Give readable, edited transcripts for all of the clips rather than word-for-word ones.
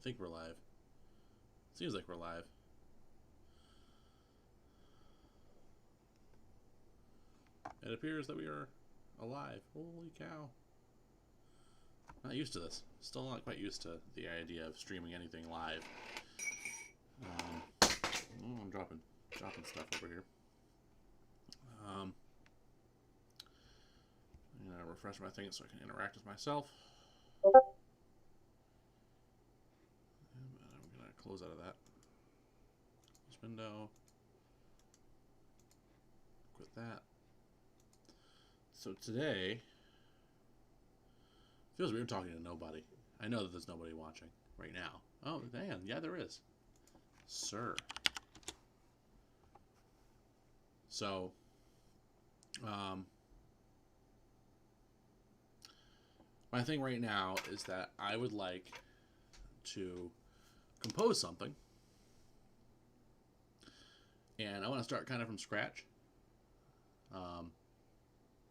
I think we're live. Seems like we're live. It appears that we are alive. Holy cow. Not used to this. Still not quite used to the idea of streaming anything live. I'm dropping stuff over here. I'm gonna refresh my thing so I can interact with myself. And I'm gonna close out of that. This window. Quit that. So today, feels weird talking to nobody. I know that there's nobody watching right now. Oh, man, yeah, there is. Sir. So, my thing right now is that I would like to compose something, and I want to start kind of from scratch.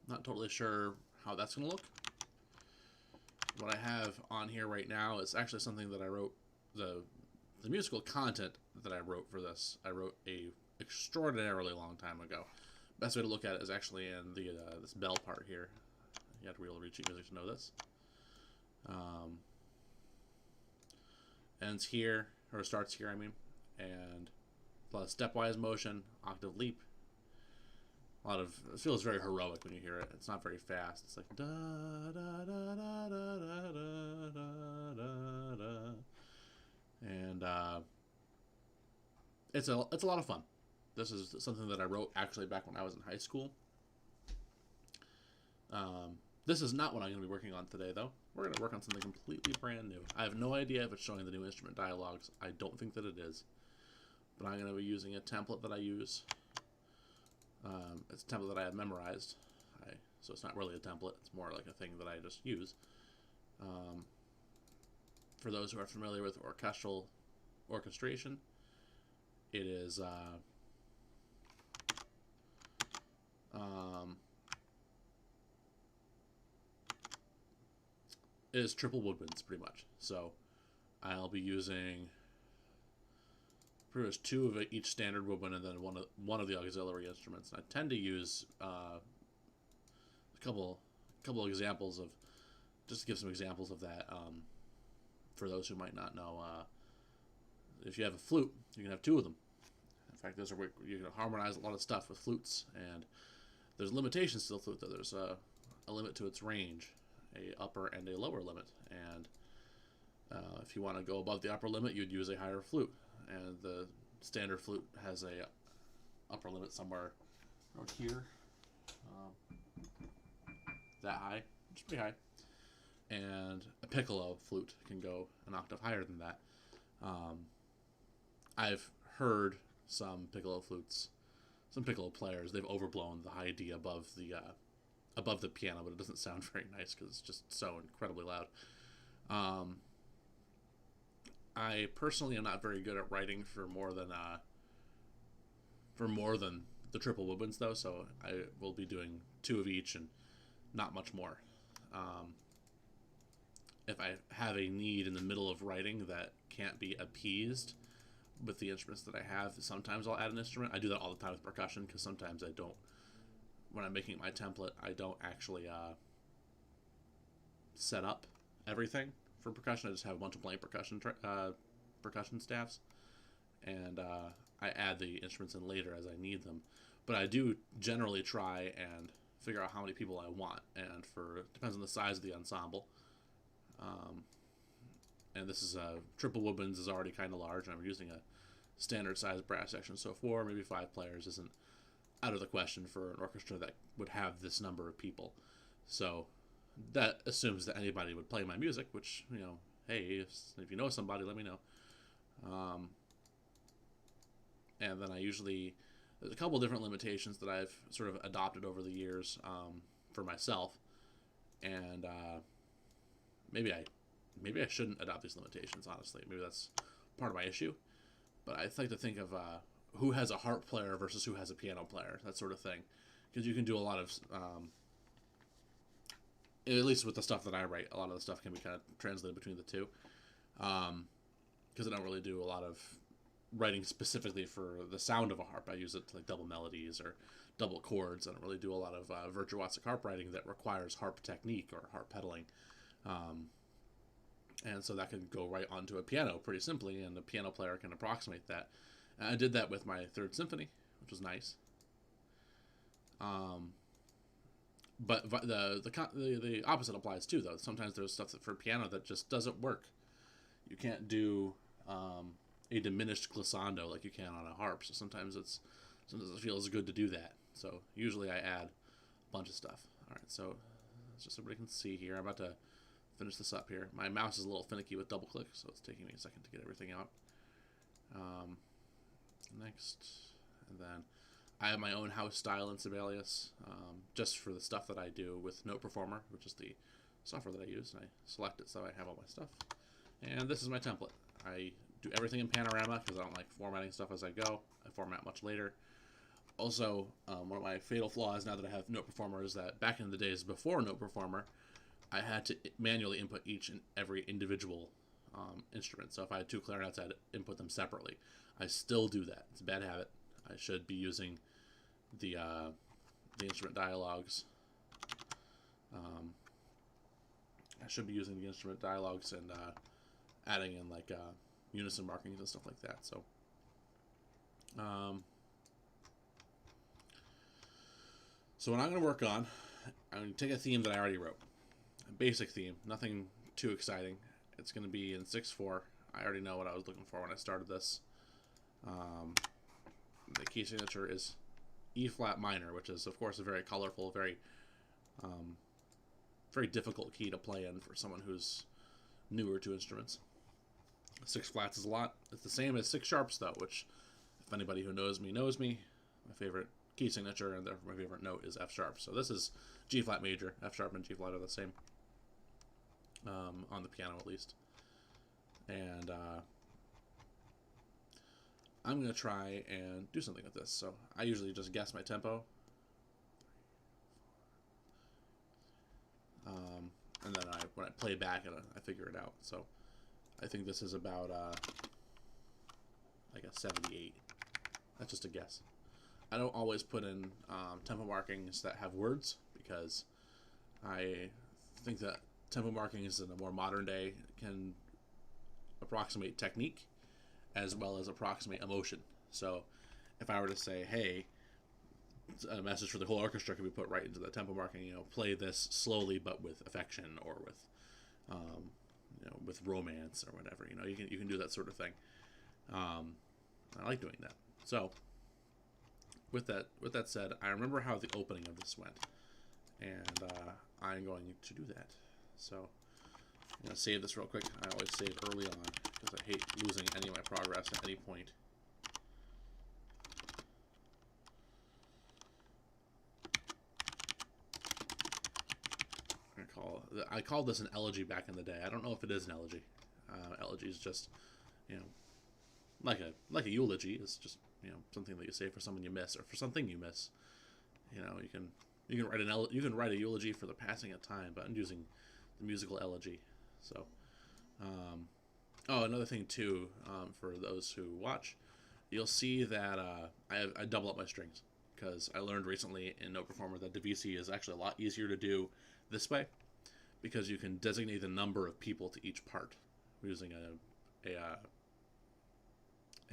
Not totally sure how that's going to look. What I have on here right now is actually something that I wrote. The musical content that I wrote for this, I wrote a extraordinarily long time ago. Best way to look at it is actually in the this bell part here. You have to be able to read sheet music to know this. Ends here, or starts here, I mean, and a lot of stepwise motion, octave leap. It feels very heroic when you hear it. It's not very fast. It's like da da da da da da da da da, and it's a lot of fun. This is something that I wrote actually back when I was in high school. This is not what I'm going to be working on today, though. We're going to work on something completely brand new. I have no idea if it's showing the new instrument dialogues. I don't think that it is. But I'm going to be using a template that I use. It's a template that I have memorized. So it's not really a template. It's more like a thing that I just use. For those who are familiar with orchestral orchestration, it is triple woodwinds, pretty much. So I'll be using pretty much two of each standard woodwind and then one of the auxiliary instruments. And I tend to use a couple examples of, just to give some examples of that. For those who might not know, if you have a flute, you can have two of them. In fact, those are where you can harmonize a lot of stuff with flutes, and there's limitations to the flute, though. There's a limit to its range, a upper and a lower limit, and if you want to go above the upper limit, you'd use a higher flute, and the standard flute has a upper limit somewhere around here, that high, which is pretty high, and a piccolo flute can go an octave higher than that. I've heard some piccolo players, they've overblown the high D above the piano, but it doesn't sound very nice because it's just so incredibly loud. I personally am not very good at writing for more than the triple woodwinds, though, so I will be doing two of each and not much more. If I have a need in the middle of writing that can't be appeased with the instruments that I have, sometimes I'll add an instrument. I do that all the time with percussion because sometimes I don't. When I'm making my template, I don't actually set up everything for percussion. I just have a bunch of blank percussion staffs, and I add the instruments in later as I need them. But I do generally try and figure out how many people I want, and depends on the size of the ensemble. And this is triple woodwinds is already kind of large, and I'm using a standard size brass section, so 4, maybe 5 players isn't out of the question for an orchestra that would have this number of people. So that assumes that anybody would play my music, which, hey, if you know somebody, let me know. And then there's a couple different limitations that I've sort of adopted over the years for myself, and maybe I shouldn't adopt these limitations, honestly. Maybe that's part of my issue. But I like to think of who has a harp player versus who has a piano player, that sort of thing. Because you can do a lot of, at least with the stuff that I write, a lot of the stuff can be kind of translated between the two. because I don't really do a lot of writing specifically for the sound of a harp. I use it to like double melodies or double chords. I don't really do a lot of virtuosic harp writing that requires harp technique or harp pedaling. And so that can go right onto a piano pretty simply, and a piano player can approximate that. And I did that with my Third Symphony, which was nice. But the opposite applies too, though. Sometimes there's stuff for piano that just doesn't work. You can't do a diminished glissando like you can on a harp. So sometimes it feels good to do that. So usually I add a bunch of stuff. All right, so just so everybody can see here, I'm about to finish this up here. My mouse is a little finicky with double click, so it's taking me a second to get everything out. Next, and then I have my own house style in Sibelius, just for the stuff that I do with Note Performer, which is the software that I use. And I select it so I have all my stuff. And this is my template. I do everything in Panorama because I don't like formatting stuff as I go. I format much later. Also, one of my fatal flaws now that I have Note Performer is that back in the days before Note Performer, I had to manually input each and every individual instrument. So if I had two clarinets, I had to input them separately. I still do that. It's a bad habit. I should be using the instrument dialogues. I should be using the instrument dialogues and adding in like unison markings and stuff like that. So, so what I'm going to work on, I'm going to take a theme that I already wrote, a basic theme, nothing too exciting. It's going to be in 6/4. I already know what I was looking for when I started this. The key signature is E flat minor, which is of course a very colorful, very difficult key to play in for someone who's newer to instruments. 6 flats is a lot. It's the same as 6 sharps though, which if anybody who knows me knows me. My favorite key signature and therefore my favorite note is F sharp. So this is G flat major. F sharp and G flat are the same on the piano at least. And I'm going to try and do something with this. So I usually just guess my tempo. And then when I play back, I figure it out. So I think this is about like a 78. That's just a guess. I don't always put in tempo markings that have words because I think that tempo markings in a more modern day can approximate technique as well as approximate emotion. So if I were to say, hey, a message for the whole orchestra can be put right into the tempo marking, play this slowly but with affection or with with romance or whatever. You can do that sort of thing. I like doing that. So with that said, I remember how the opening of this went, and I'm going to do that. So I'm going to save this real quick. I always save early on because I hate losing any of my progress at any point. I called this an elegy back in the day. I don't know if it is an elegy. Elegy is just, like a eulogy. It's just something that you say for someone you miss or for something you miss. You can write a eulogy for the passing of time, but I'm using the musical elegy. So, another thing too, for those who watch, you'll see that I double up my strings because I learned recently in Note Performer that Divisi is actually a lot easier to do this way because you can designate the number of people to each part using a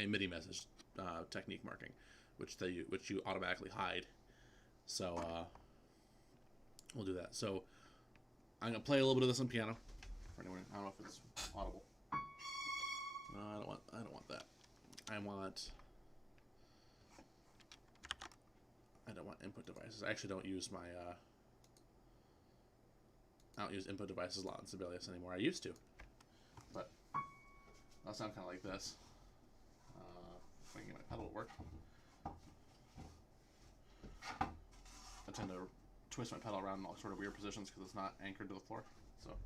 MIDI message technique marking, which you automatically hide. So we'll do that. So I'm gonna play a little bit of this on piano. For anyone, I don't know if it's audible. No, I don't want that. I don't want input devices. I actually don't use my I don't use input devices a lot in Sibelius anymore. I used to, but I'll sound kind of like this. If I can get my pedal to work. I tend to twist my pedal around in all sort of weird positions because it's not anchored to the floor. So.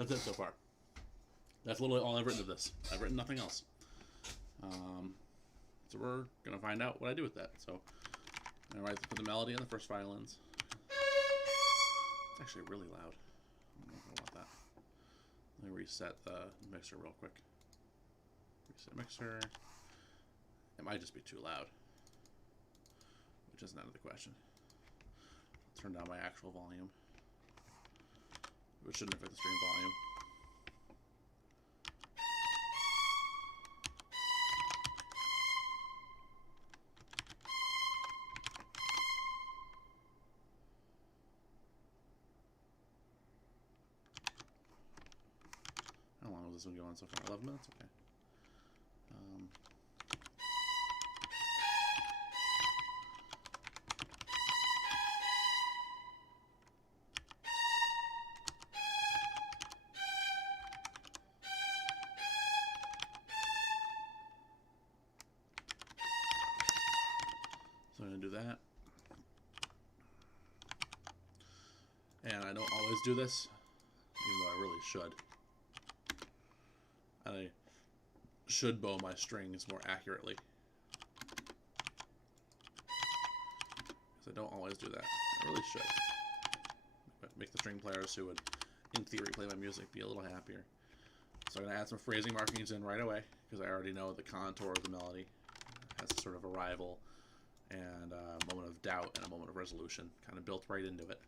That's it so far. That's literally all I've written of this. I've written nothing else. So we're going to find out what I do with that. So I'm going to put the melody in the first violins. It's actually really loud. I don't know if I want that. Let me reset the mixer real quick. Reset mixer. It might just be too loud, which isn't out of the question. I'll turn down my actual volume, which shouldn't affect the stream volume. How long has this one going on so far? 11 minutes? Okay. So I'm going to do that. And I don't always do this, even though I really should. I should bow my strings more accurately. Because I don't always do that. I really should. Make the string players who would, in theory, play my music be a little happier. So I'm going to add some phrasing markings in right away, because I already know the contour of the melody has sort of arrival and a moment of doubt and a moment of resolution kind of built right into it.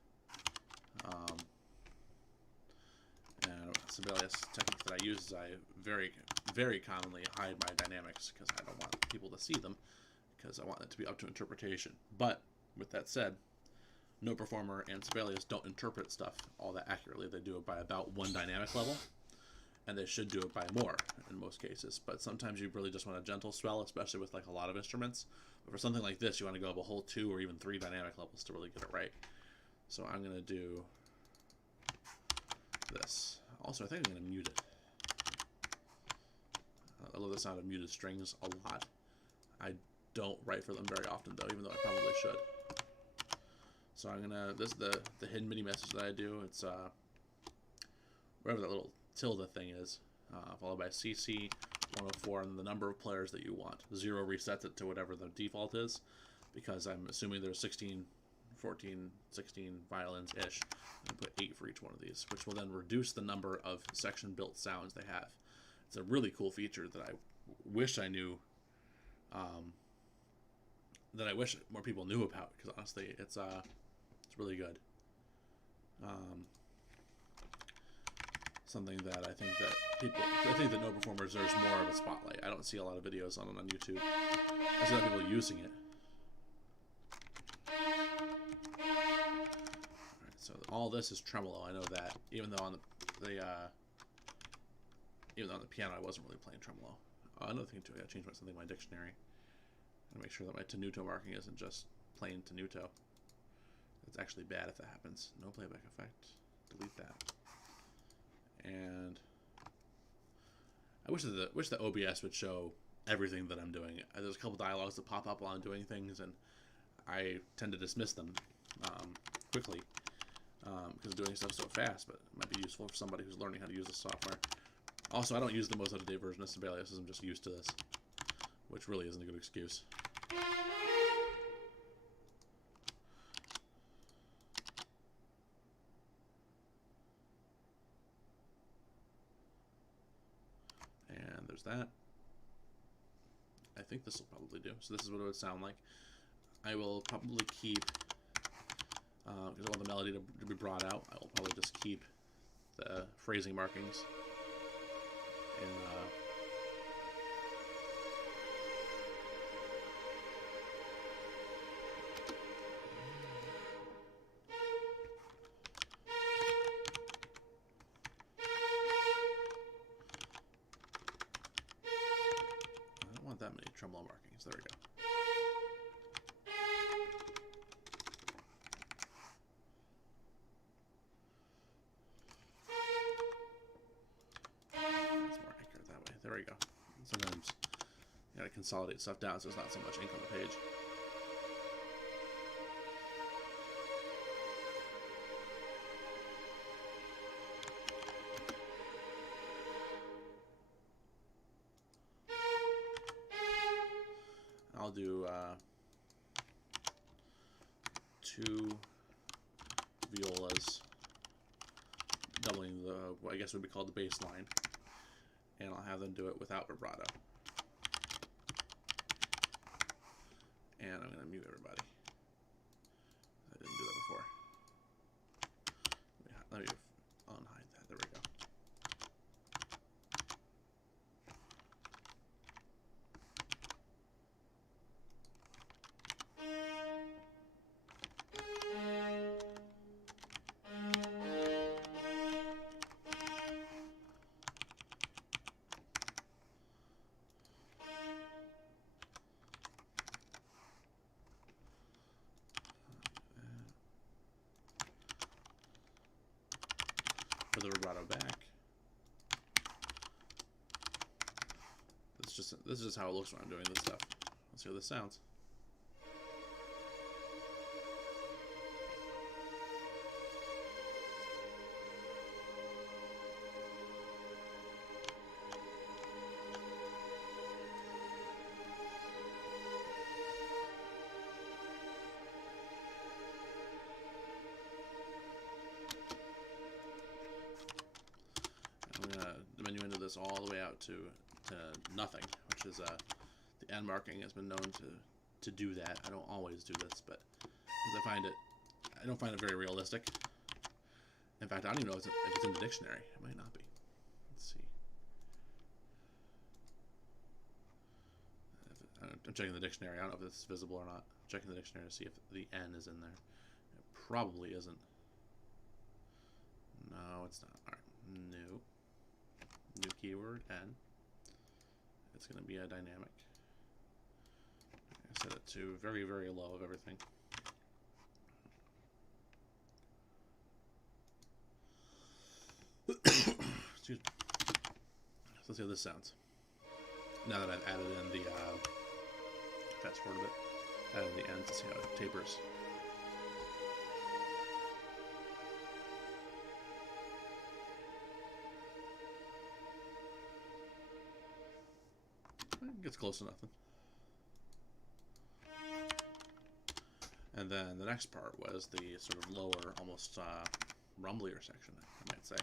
And Sibelius technique that I use is I very commonly hide my dynamics because I don't want people to see them, because I want it to be up to interpretation. But with that said, no performer and Sibelius don't interpret stuff all that accurately. They do it by about one dynamic level, and they should do it by more in most cases. But sometimes you really just want a gentle swell, especially with like a lot of instruments. But for something like this, you want to go up a whole 2 or even 3 dynamic levels to really get it right. So I'm going to do this. Also, I think I'm going to mute it. I love the sound of muted strings a lot. I don't write for them very often, though, even though I probably should. So I'm going to, this is the hidden MIDI message that I do. It's whatever that little tilde thing is, followed by CC 104 and the number of players that you want. 0 resets it to whatever the default is, because I'm assuming there's 16, 14, 16 violins-ish. And put 8 for each one of these, which will then reduce the number of section-built sounds they have. It's a really cool feature that I wish I knew, that I wish more people knew about, because honestly, it's really good. Something that I think that no performer deserves more of a spotlight. I don't see a lot of videos on YouTube. I see a lot of people using it. So all this is tremolo. I know that, even though on the piano I wasn't really playing tremolo. Another thing too, I gotta change something in my dictionary and make sure that my tenuto marking isn't just plain tenuto. It's actually bad if that happens. No playback effect. Delete that. And I wish the OBS would show everything that I'm doing. There's a couple dialogues that pop up while I'm doing things, and I tend to dismiss them quickly. Because doing stuff so fast, but it might be useful for somebody who's learning how to use the software. Also, I don't use the most up-to-date version of Sibelius, as I'm just used to this, which really isn't a good excuse. And there's that. I think this will probably do. So this is what it would sound like. I will probably keep... because I want the melody to be brought out, I will probably just keep the phrasing markings in I don't want that many tremolo markings. There we go. There we go. Sometimes you gotta consolidate stuff down so there's not so much ink on the page. I'll do 2 violas, doubling the, what I guess would be called the bass line, and I'll have them do it without vibrato. And I'm going to mute everybody. I didn't do that before. Let me unhide that. There we go. For the vibrato back. This is just how it looks when I'm doing this stuff. Let's see how this sounds. Menu into this all the way out to nothing, which is the end marking has been known to do that. I don't always do this, but because I don't find it very realistic. In fact, I don't even know if it's in the dictionary. It might not be. Let's see. I'm checking the dictionary. I don't know if it's visible or not. I'm checking the dictionary to see if the N is in there. It probably isn't. No, it's not. All right. No. New keyword, N. It's going to be a dynamic. I set it to very, very low of everything. Excuse me. So let's see how this sounds. Now that I've added in the, fast forward a bit, added in the N to see how it tapers. Gets close to nothing. And then the next part was the sort of lower, almost rumblier section, I might say.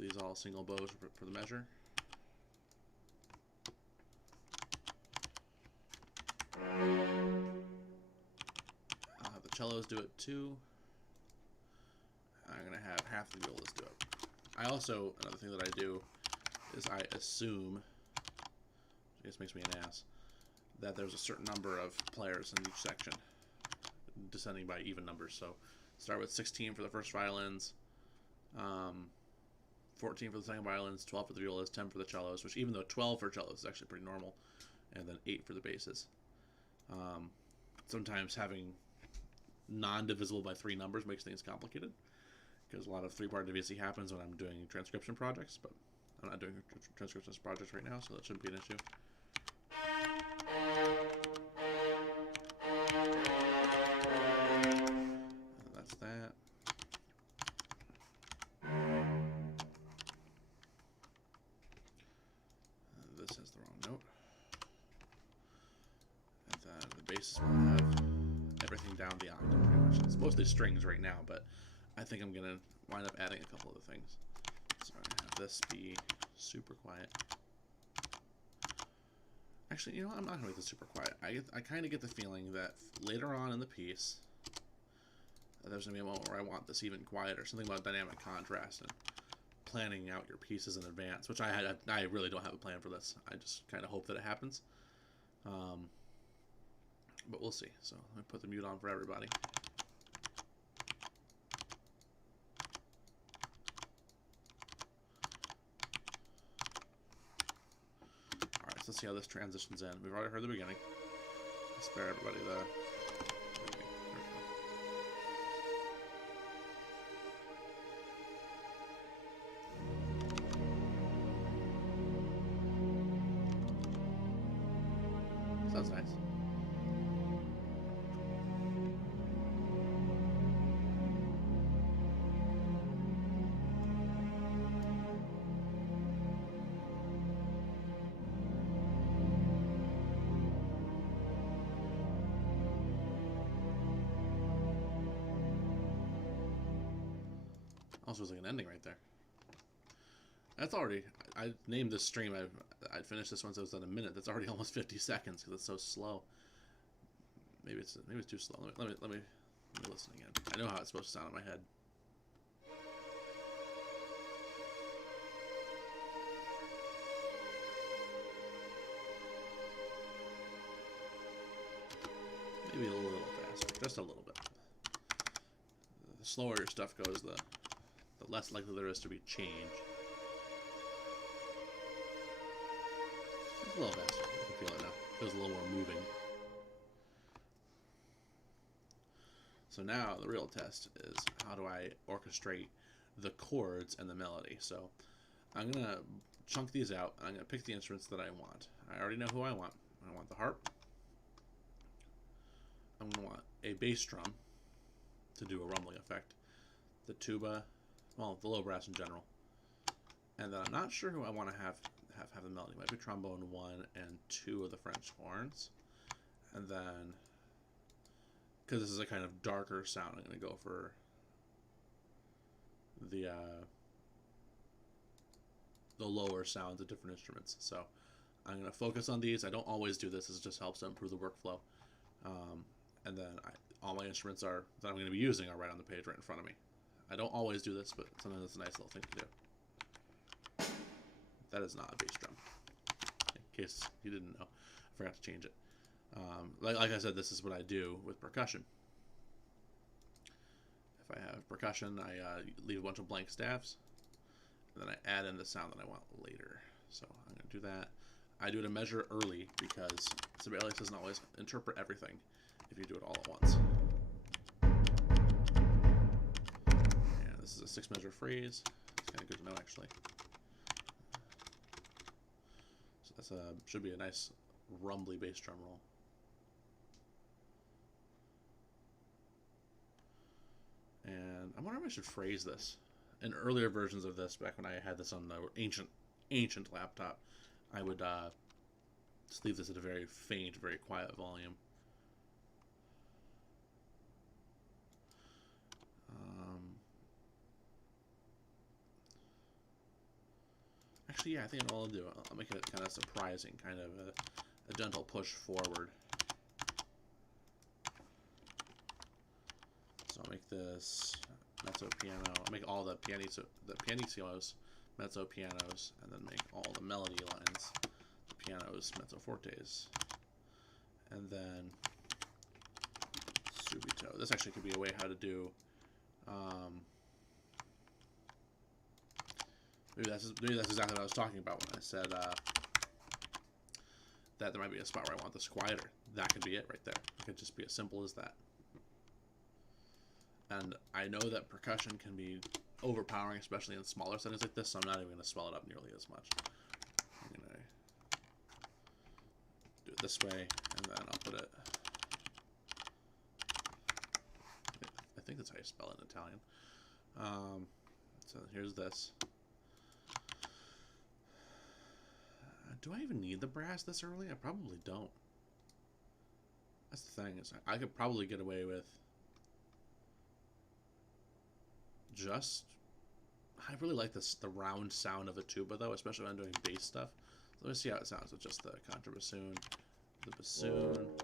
These all single bows for the measure. I'll have the cellos do it too. I'm going to have half the violas do it. I also, another thing that I do is I assume, I guess makes me an ass, that there's a certain number of players in each section, descending by even numbers. So start with 16 for the first violins, 14 for the second violins, 12 for the violas, 10 for the cellos, which even though 12 for cellos is actually pretty normal, and then 8 for the basses. Sometimes having non-divisible by 3 numbers makes things complicated, because a lot of 3-part division happens when I'm doing transcription projects, but I'm not doing transcription projects right now, so that shouldn't be an issue. And that's that. This has the wrong note. And then the bass will have everything down the octave pretty much. It's mostly strings right now, but I think I'm gonna wind up adding a couple other things. So I'm gonna have this be super quiet. Actually, you know what? I'm not gonna make this super quiet. I kind of get the feeling that later on in the piece, there's gonna be a moment where I want this even quieter. Something about dynamic contrast and planning out your pieces in advance, which I really don't have a plan for this. I just kind of hope that it happens. But we'll see. So let me put the mute on for everybody. to see how this transitions in. We've already heard the beginning. I'll spare everybody the... Sounds nice. Also, was like an ending right there. That's already... I named this stream. I'd finished this once I was at a minute. That's already almost 50 seconds because it's so slow. Maybe it's too slow. Let me listen again. I know how it's supposed to sound in my head. Maybe a little faster, just a little bit. The slower your stuff goes, the less likely there is to be change. It's a little faster. I can feel it now. It feels a little more moving. So now the real test is how do I orchestrate the chords and the melody. So I'm going to chunk these out. I'm going to pick the instruments that I want. I already know who I want. I want the harp. I'm going to want a bass drum to do a rumbling effect. The tuba, well, the low brass in general. And then I'm not sure who I want to have the melody. It might be trombone 1 and 2 of the French horns. And then, because this is a kind of darker sound, I'm going to go for the lower sounds of different instruments. So I'm going to focus on these. I don't always do this. This just helps to improve the workflow. And then all my instruments that I'm going to be using are right on the page right in front of me. I don't always do this, but sometimes it's a nice little thing to do. That is not a bass drum. In case you didn't know, I forgot to change it. Like I said, this is what I do with percussion. If I have percussion, I leave a bunch of blank staffs, and then I add in the sound that I want later. So I'm going to do that. I do it a measure early because Sibelius doesn't always interpret everything if you do it all at once. And this is a 6-measure phrase. It's kind of good to know, actually. So that's should be a nice rumbly bass drum roll. And I wonder if I should phrase this. In earlier versions of this, back when I had this on the ancient laptop, I would just leave this at a very faint, very quiet volume. Actually, yeah, I think what I'll do, I'll make it kind of surprising, kind of a gentle push forward. So I'll make this mezzo piano. I'll make all the pianissimos mezzo pianos, and then make all the melody lines the pianos mezzo fortes, and then subito. This actually could be a way how to do. Maybe that's exactly what I was talking about when I said that there might be a spot where I want this quieter. That could be it right there. It could just be as simple as that. And I know that percussion can be overpowering, especially in smaller settings like this, so I'm not even going to swell it up nearly as much. I'm going to do it this way, and then I'll put it... I think that's how you spell it in Italian. So here's this. Do I even need the brass this early? I probably don't. That's the thing, is I could probably get away with just... I really like the round sound of a tuba, though, especially when I'm doing bass stuff. So let me see how it sounds with just the contrabassoon, the bassoon.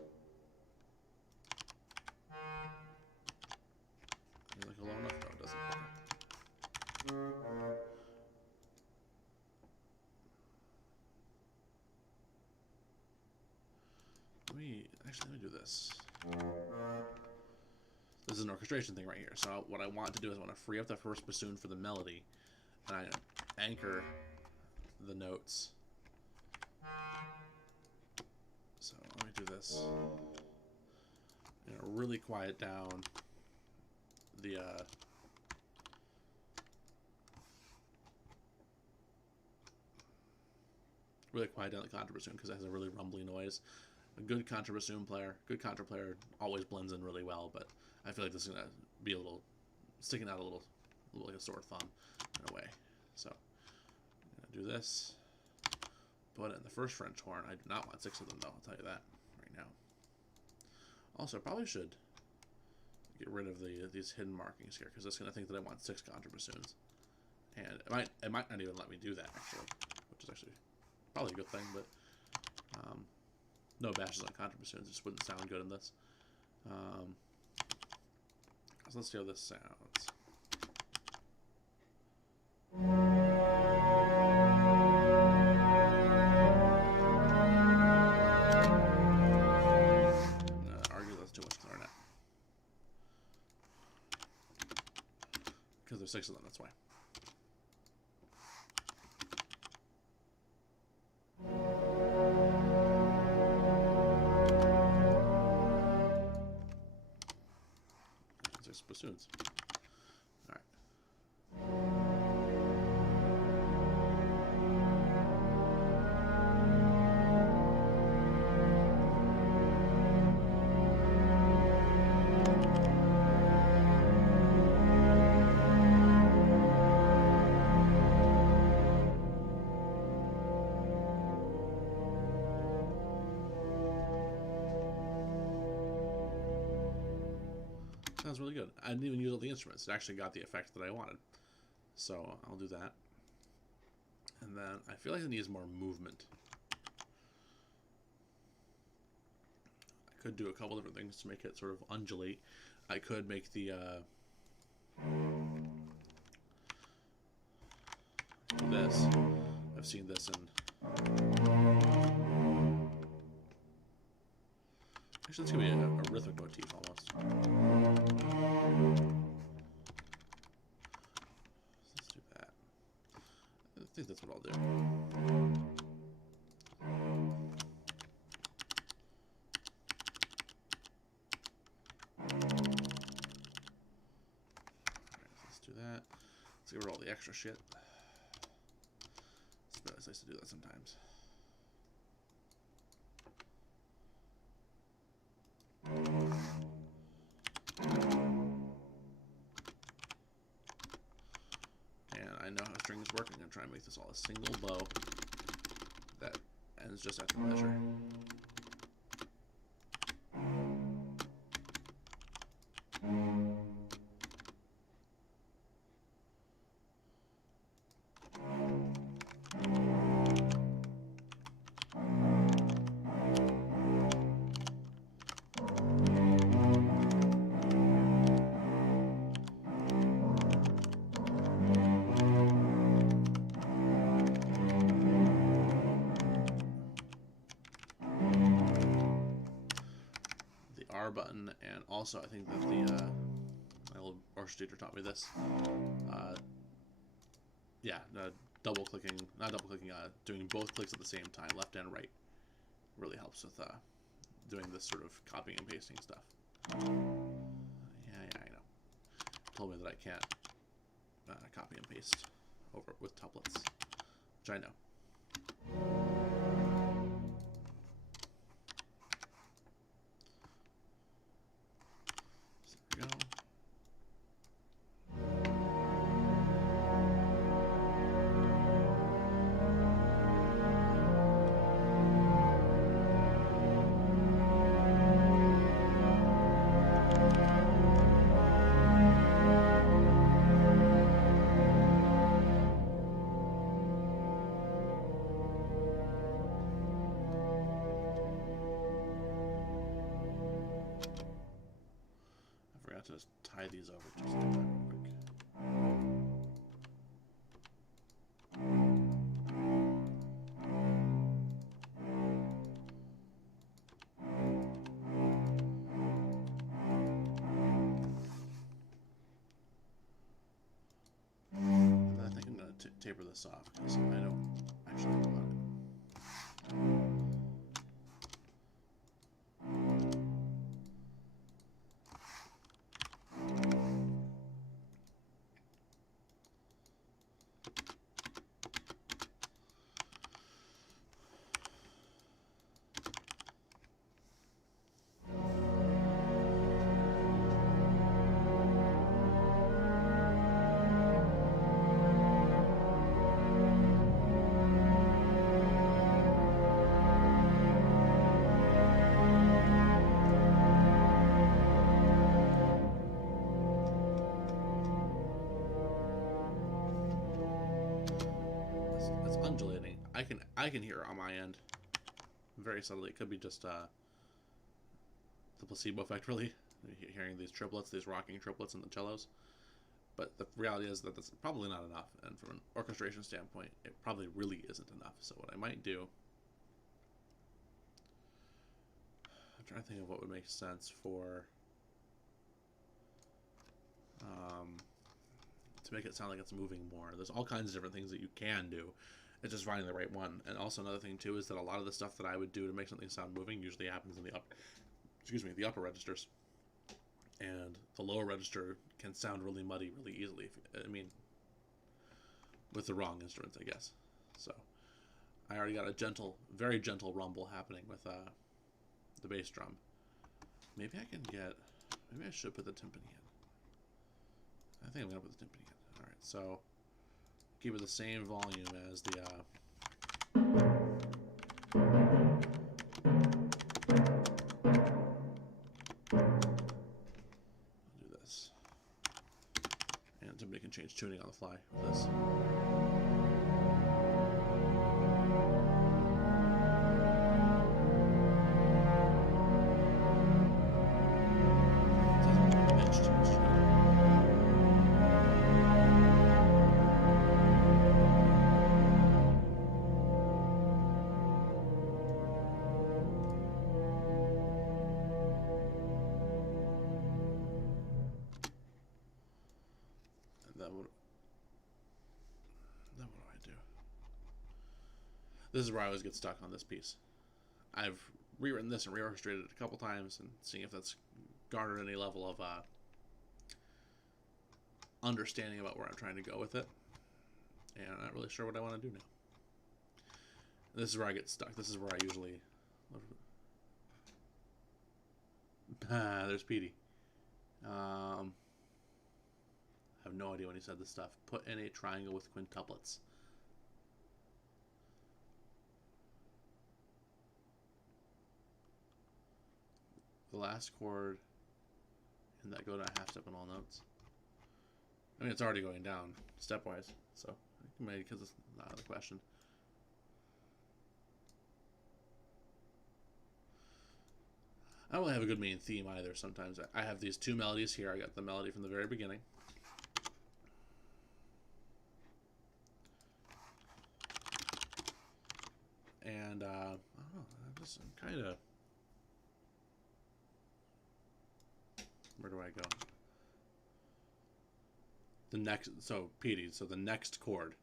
Is it low enough? No, it doesn't. Let me do this. This is an orchestration thing right here. So what I want to do is I want to free up the first bassoon for the melody, and I anchor the notes So let me do this. Really quiet down the contra bassoon because it has a really rumbly noise. A good contra bassoon player, good contra player always blends in really well, but I feel like this is gonna be a little sticking out a little like a sore thumb in a way. So I'm gonna do this. Put it in the first French horn. I do not want 6 of them though, I'll tell you that right now. Also, I probably should get rid of these hidden markings here because it's going to think that I want 6 contra bassoons, and it might not even let me do that actually, which is actually probably a good thing. But no bashes on contra bassoons just wouldn't sound good in this. So let's see how this sounds. Argue that's too much clarinet. Because there's 6 of them, that's why. There's bassoons. Alright. Sounds really good. I didn't even use all the instruments. It actually got the effect that I wanted. So I'll do that. And then I feel like it needs more movement. I could do a couple different things to make it sort of undulate. I could make the this. I've seen this in actually, it's gonna be a rhythmic motif almost. Let's do that. I think that's what I'll do. Alright, let's do that. Let's get rid of all the extra shit. It's nice to do that sometimes. And I know how strings work. I'm going to try and make this all a single bow that ends just at the measure. R button, and also I think that the my old orchestra teacher taught me this. Double clicking, not double clicking, doing both clicks at the same time, left and right, really helps with doing this sort of copying and pasting stuff. Yeah, I know. Told me that I can't copy and paste over with tuplets, which I know. To just tie these over just like that real quick. And I think I'm going to taper this off because I don't actually want it. undulating. I can hear it on my end very subtly. It could be just the placebo effect, really, hearing these triplets, these rocking triplets in the cellos. But the reality is that that's probably not enough, and from an orchestration standpoint, it probably really isn't enough. So what I might do, I'm trying to think of what would make sense for to make it sound like it's moving more. There's all kinds of different things that you can do. It's just finding the right one. And also another thing too is that a lot of the stuff that I would do to make something sound moving usually happens in the upper registers. And the lower register can sound really muddy really easily. I mean, with the wrong instruments, I guess. So I already got a gentle, very gentle rumble happening with the bass drum. Maybe I should put the timpani in. I think I'm gonna put the timpani in. All right, so keep it the same volume as the. I'll do this, and timpani can change tuning on the fly with this. This is where I always get stuck on this piece. I've rewritten this and reorchestrated it a couple times and seeing if that's garnered any level of understanding about where I'm trying to go with it. And I'm not really sure what I want to do now. This is where I get stuck. This is where I usually... there's Petey. I have no idea when he said this stuff. Put in a triangle with quintuplets. The last chord and that go to a half step on all notes. I mean, it's already going down stepwise, so maybe because it's not out of the question. I don't really have a good main theme either. Sometimes I have these two melodies here. I got the melody from the very beginning. And I don't know, I'm just kind of... Where do I go? The next, so Petey, so the next chord,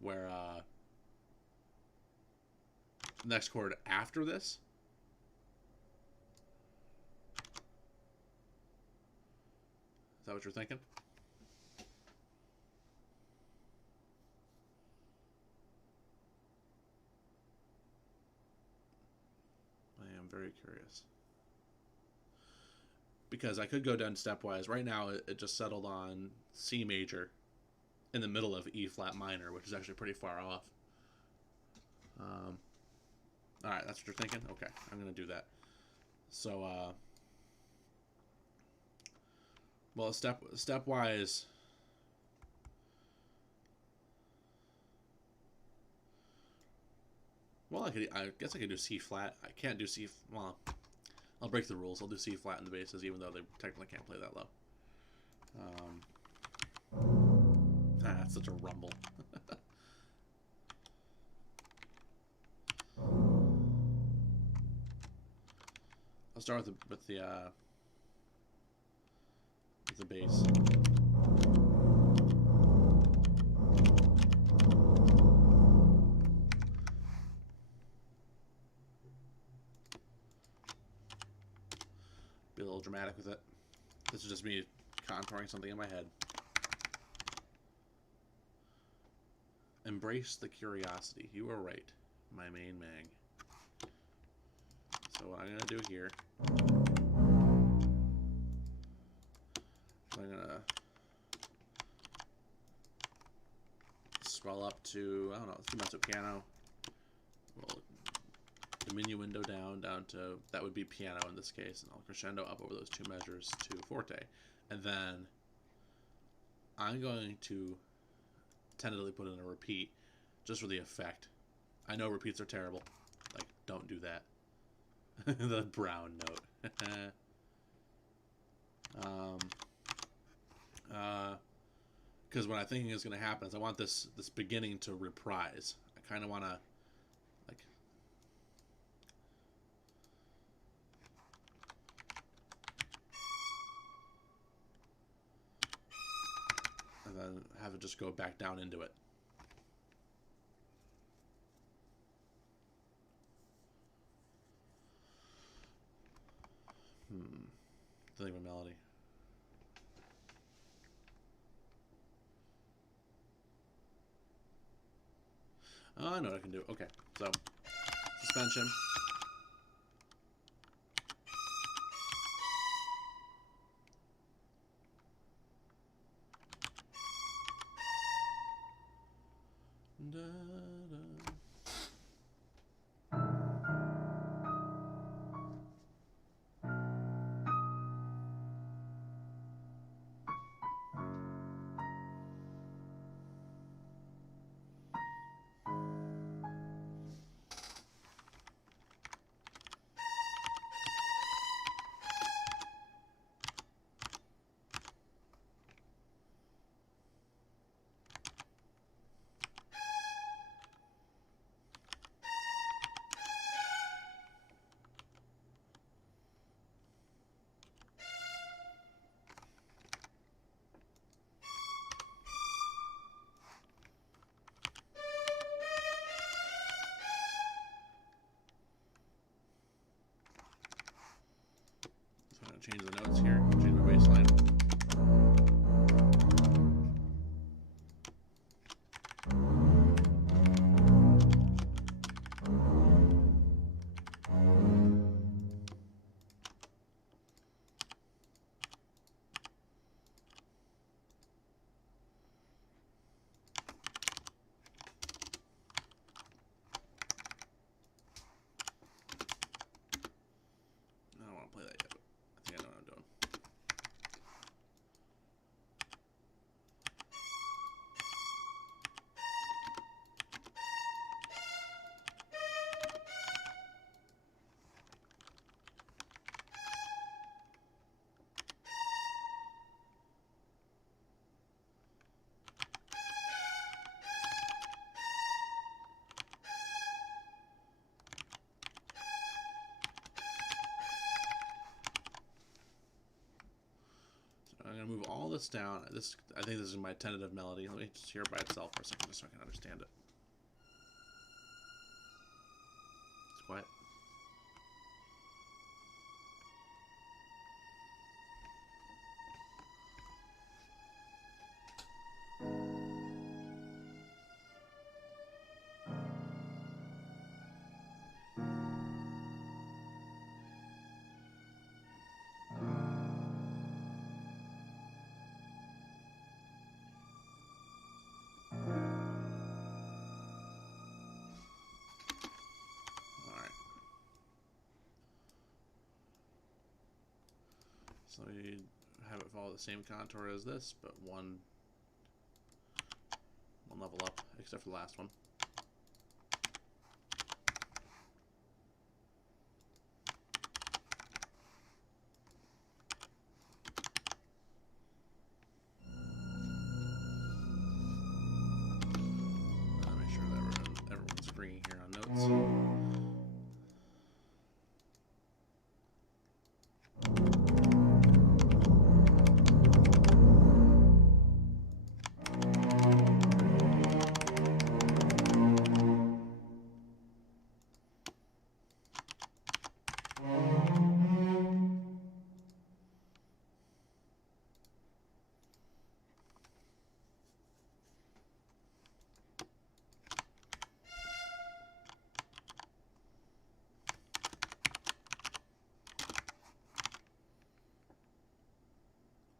where next chord after this. Is that what you're thinking? I am very curious. Because I could go down stepwise. Right now, it just settled on C major in the middle of E flat minor, which is actually pretty far off. All right, that's what you're thinking? Okay, I'm going to do that. So, well, stepwise... Well, I guess I could do C flat. I can't do C... Well... I'll break the rules. I'll do C flat in the basses, even though they technically can't play that low. That's such a rumble. I'll start with the bass. Be a little dramatic with it. This is just me contouring something in my head. Embrace the curiosity. You are right, my main mang. So what I'm gonna do here, I'm gonna swell up to, I don't know, let's do mezzo piano. We'll diminuendo down to, that would be piano in this case, and I'll crescendo up over those two measures to forte. And then I'm going to tentatively put in a repeat just for the effect. I know repeats are terrible. Like, don't do that. The brown note. Because what I'm thinking is going to happen is I want this beginning to reprise. I kind of want to, like, and then have it just go back down into it. Think of a melody. Oh, I know what I can do. Okay, so suspension. Da, da. So I'm going to change the notes here, change my bass line. I don't want to play that yet, but I think I know what I'm doing. I'm going to move all this down. I think this is my tentative melody. Let me just hear it by itself for a second just so I can understand it. It's quiet. So we have it follow the same contour as this, but one level up, except for the last one. Make sure that everyone's agreeing here on notes.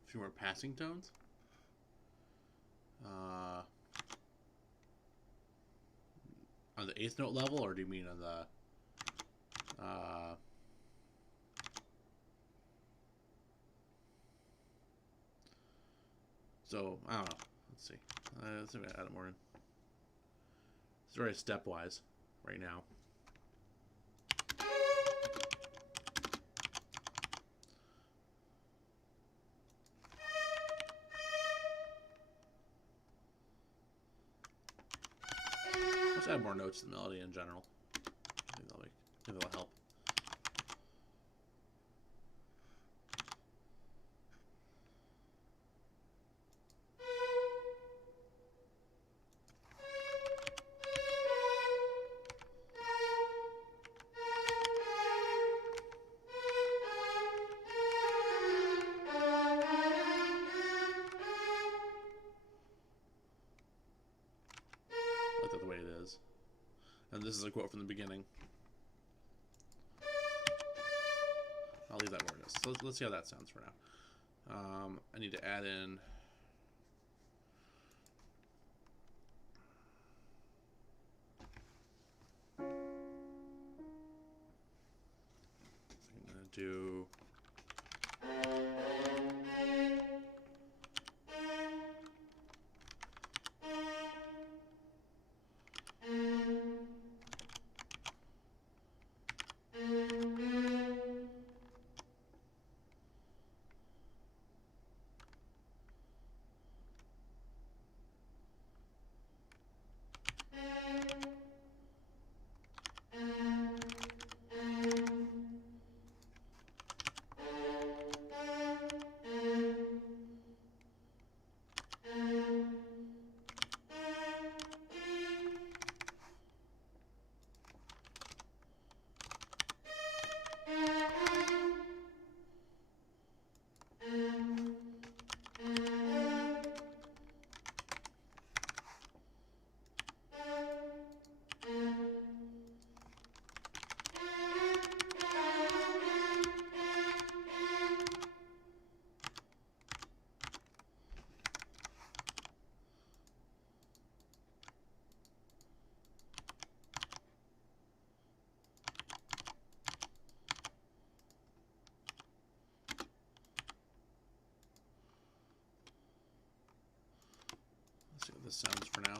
A few more passing tones. On the 8th note level, or do you mean on the so I don't know. Let's see. Let's see if I add more in. It's very stepwise right now. Let's add more notes to the melody in general. I think that'll help. Like that the way it is. And this is a quote from the beginning. I'll leave that where it is. So let's see how that sounds for now. I need to add in... I'm going to do... See what this sounds for now.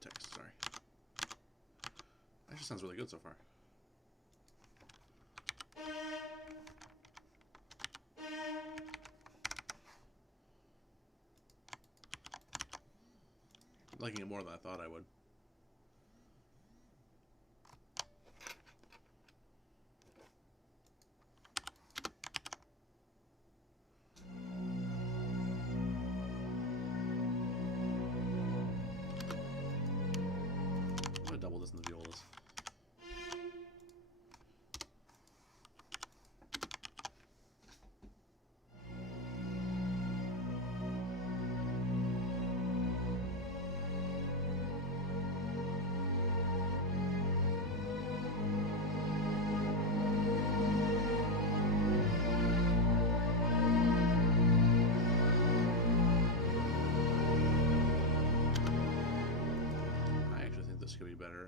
Text, sorry. Actually sounds really good so far. I'm liking it more than I thought I would.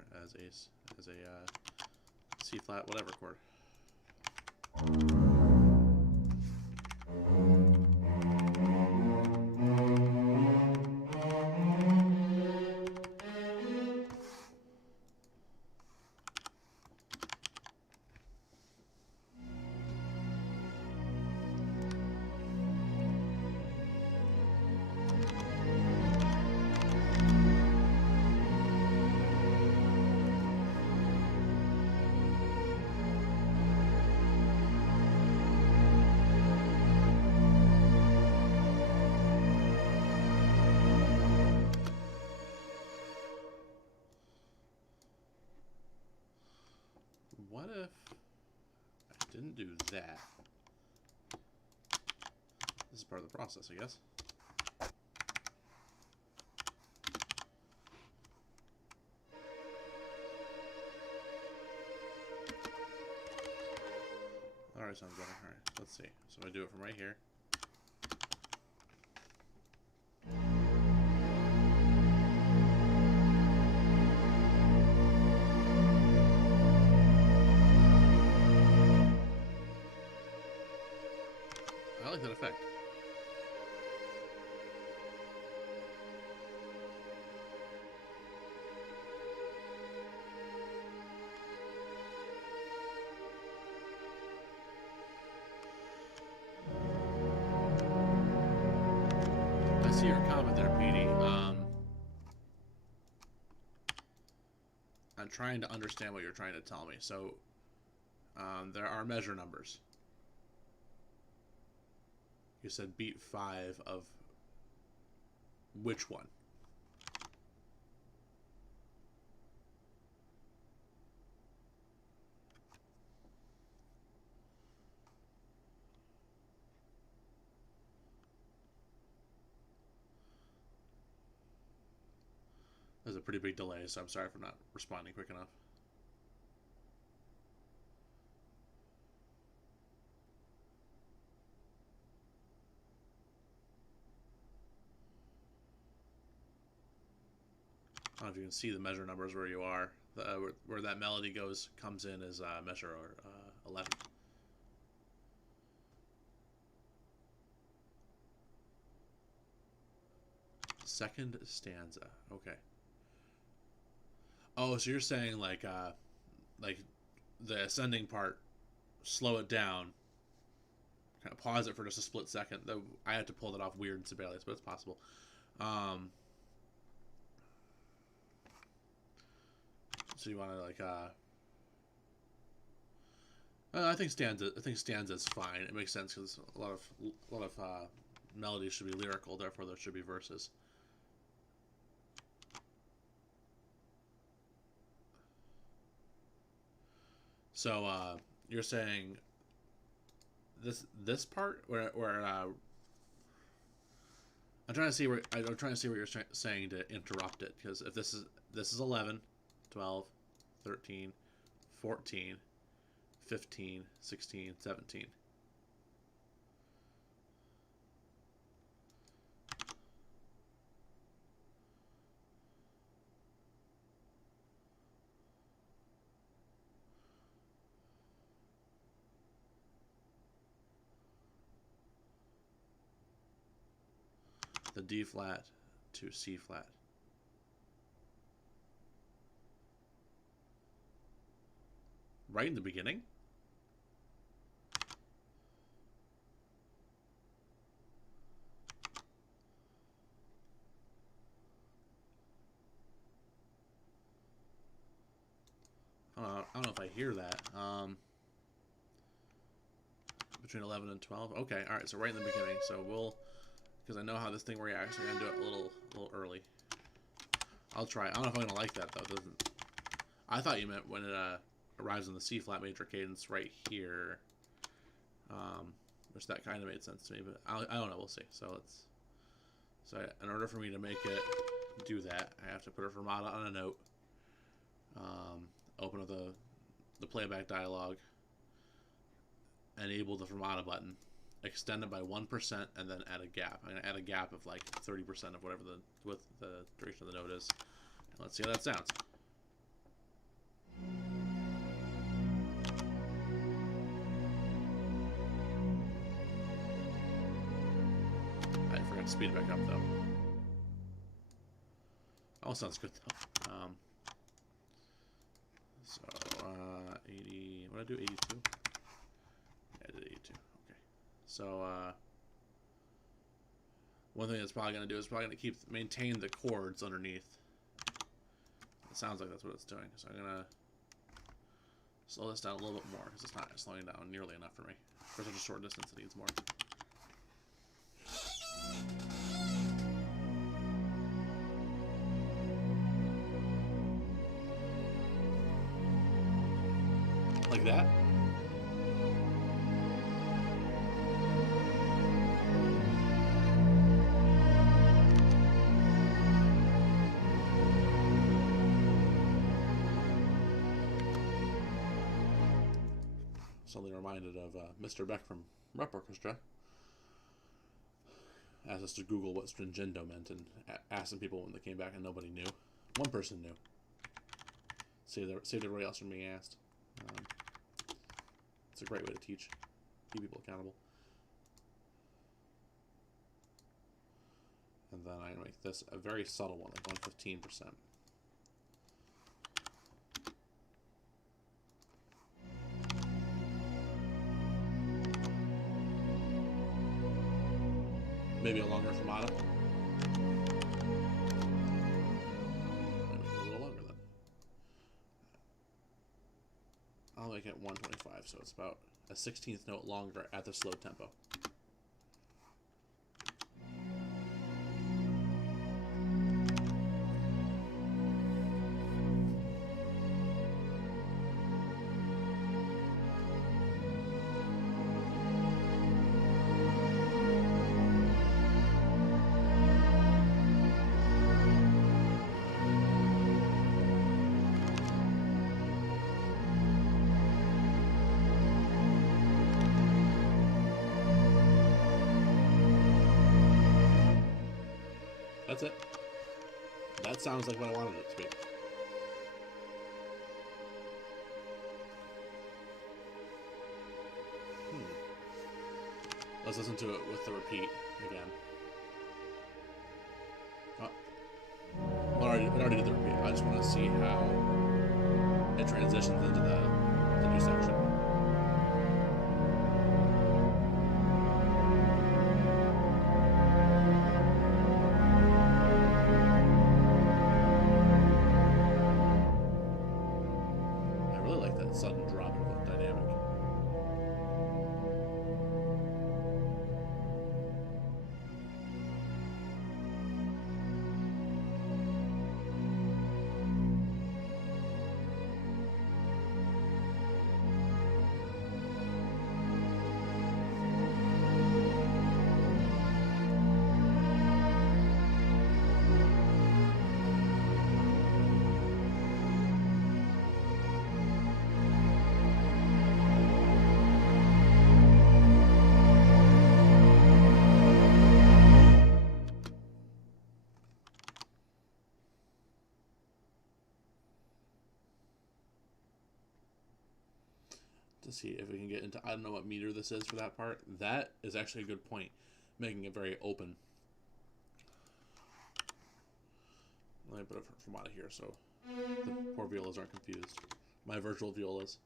here as a C flat whatever chord. What if I didn't do that? This is part of the process, I guess. Alright, sounds better. Alright, let's see. So I do it from right here. I like that effect. I see your comment there, Petey. I'm trying to understand what you're trying to tell me. So, there are measure numbers. You said beat 5 of which one? There's a pretty big delay, so I'm sorry for not responding quick enough. I don't know if you can see the measure numbers where you are. Where that melody comes in as measure 11. Second stanza. Okay. Oh, so you're saying like the ascending part, slow it down, kind of pause it for just a split second. Though I had to pull that off weird in Sibelius, but it's possible. So you want to like I think stanza's fine. It makes sense because a lot of melodies should be lyrical, therefore there should be verses. So you're saying this part where I'm trying to see what you're saying to interrupt it, because if this is 11, 12, 13, 14, 15, 16, 17. The D flat to C flat. Right in the beginning? I don't know if I hear that. Between 11 and 12. Okay, all right. So right in the beginning. So we'll, because I know how this thing reacts, I'm gonna do it a little early. I'll try. I don't know if I'm gonna like that though. I thought you meant when it arrives in the C flat major cadence right here, which that kind of made sense to me. But I don't know. We'll see. So in order for me to make it do that, I have to put a fermata on a note. Open up the playback dialog, enable the fermata button, extend it by 1%, and then add a gap. I'm going to add a gap of like 30% of whatever the duration of the note is. And let's see how that sounds. speed it back up though. Oh, sounds good though. 80. What did I do? 82. Yeah, I did 82. Okay. So one thing it's probably gonna do is probably gonna maintain the chords underneath. It sounds like that's what it's doing. So I'm gonna slow this down a little bit more because it's not slowing down nearly enough for me. For such a short distance, it needs more. Like that. Suddenly reminded of Mr. Beck from Rep Orchestra. Asked us to Google what stringendo meant and asked some people when they came back and nobody knew. One person knew. Saved everybody else from being asked. It's a great way to teach. Keep people accountable. And then I make this a very subtle one, like 115%. Maybe a longer fermata. Maybe a little longer then. I'll make it 125, so it's about a 16th note longer at the slow tempo. That's it. That sounds like what I wanted it to be. Let's listen to it with the repeat again. Oh. I already did the repeat. I just want to see how it transitions into the new section. Sudden drop of the dynamic. To see if we can get into, I don't know what meter this is for that part. That is actually a good point, making it very open. Let me put a fermata here so the poor violas aren't confused. My virtual violas.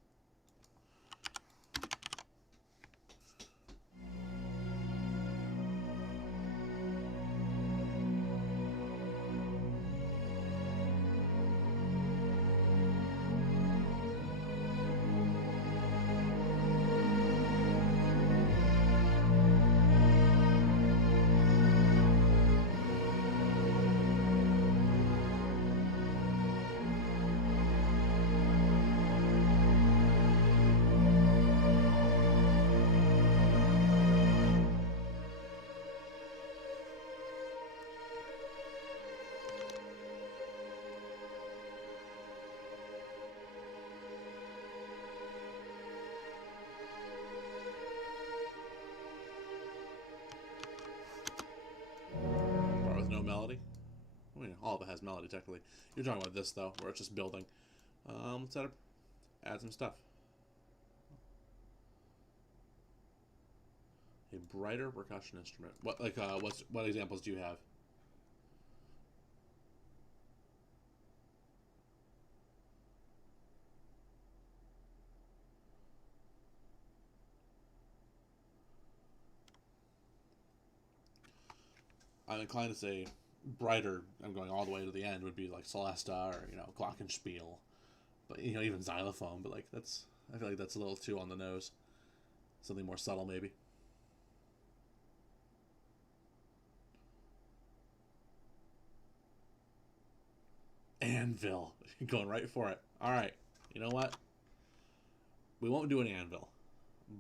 Melody. I mean, all of it has melody technically. You're talking about this though, where it's just building. Let's add some stuff. A brighter percussion instrument. What what examples do you have? I'm inclined to say brighter. I'm going all the way to the end. Would be like Celesta or Glockenspiel, but even xylophone. But like I feel like that's a little too on the nose. Something more subtle, maybe. Anvil, going right for it. All right, you know what? We won't do an anvil,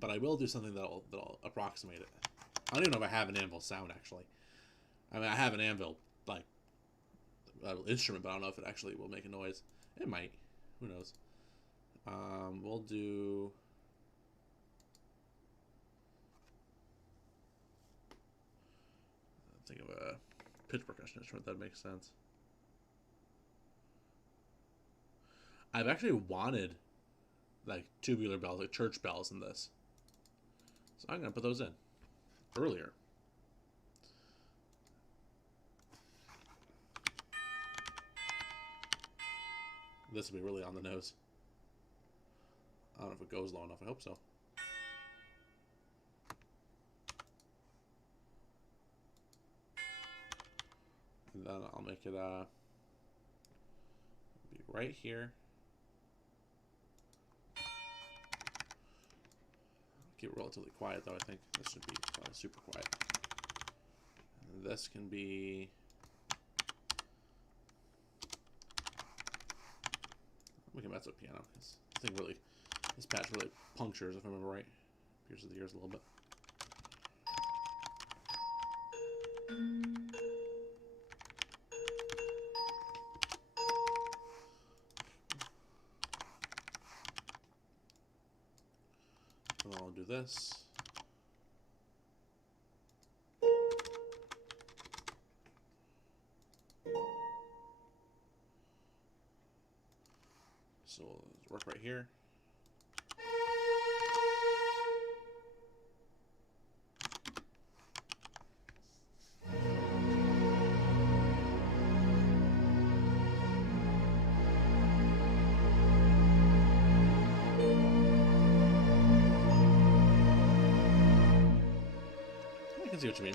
but I will do something that'll approximate it. I don't even know if I have an anvil sound actually. I mean, I have an anvil like instrument, but I don't know if it actually will make a noise. It might. Who knows? We'll do. Think of a pitch percussion instrument that makes sense. I've actually wanted like tubular bells, like church bells in this. So I'm going to put those in earlier. This will be really on the nose. I don't know if it goes low enough. I hope so. And then I'll make it be right here. Keep it relatively quiet though, I think. This should be super quiet. And this can be... We can mess up piano. This thing really... This patch really punctures, if I remember right. Pierces the ears a little bit. And then I'll do this. So let's work right here. I can see what you mean.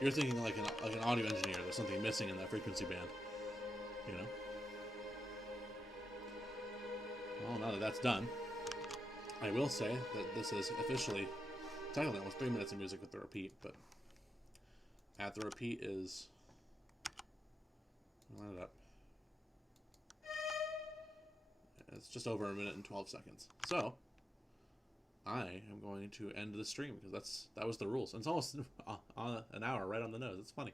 You're thinking like an audio engineer. There's something missing in that frequency band, you know. Well, now that that's done, I will say that this is officially technically almost 3 minutes of music with the repeat, but at the repeat is line it up. It's just over 1 minute and 12 seconds. So I am going to end the stream because that was the rules. And it's almost an hour, right on the nose. It's funny.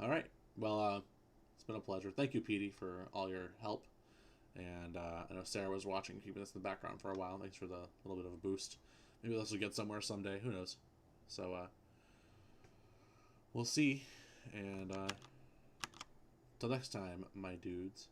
All right. Well, it's been a pleasure. Thank you, Petey, for all your help. And I know Sarah was watching, keeping this in the background for a while. Thanks for the little bit of a boost. Maybe this will get somewhere someday. Who knows? So we'll see. And till next time, my dudes.